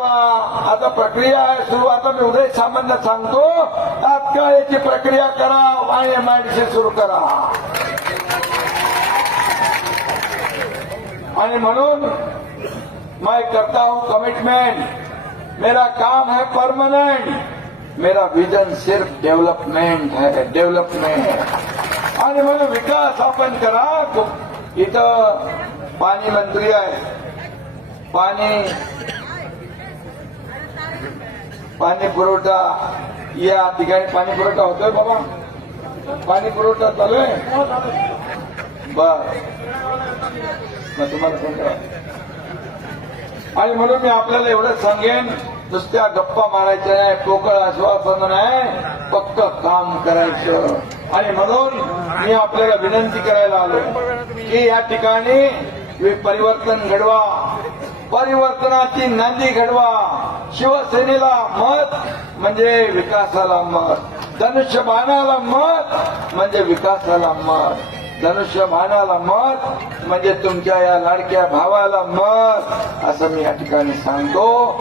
आता प्रक्रिया आहे सुरू. आता मी उदय सामान्य सांगतो. तात्काळ याची प्रक्रिया करा. आणि एमआयडीसी सुरू करा. आणि म्हणून मैं करता हूं कमिटमेंट मेरा काम है परमानेंट मेरा विजन सिर्फ डेव्हलपमेंट है डेव्हलपमेंट आणि म्हणून विकास आपण करा. इथं पाणी मंत्री आहे पाणी पाणी पुरवठा या ठिकाणी पाणी पुरवठा होतोय बाबा. पाणी पुरवठा चालू आहे. बर. मग तुम्हाला फोन आणि म्हणून मी आपल्याला एवढं सांगेन नुसत्या गप्पा मारायच्या नाही पोकळ आश्वासन नाही फक्त काम करायचं. आणि म्हणून मी आपल्याला विनंती करायला आलो की या ठिकाणी परिवर्तन घडवा. परिवर्तनाची नांदी घडवा. शिवसेनेला मत म्हणजे विकासाला मत. धनुष्यबाणाला मत म्हणजे विकासाला मत. धनुष्यबाणाला मत म्हणजे तुमच्या या लाडक्या भावाला मत असं मी या ठिकाणी सांगतो.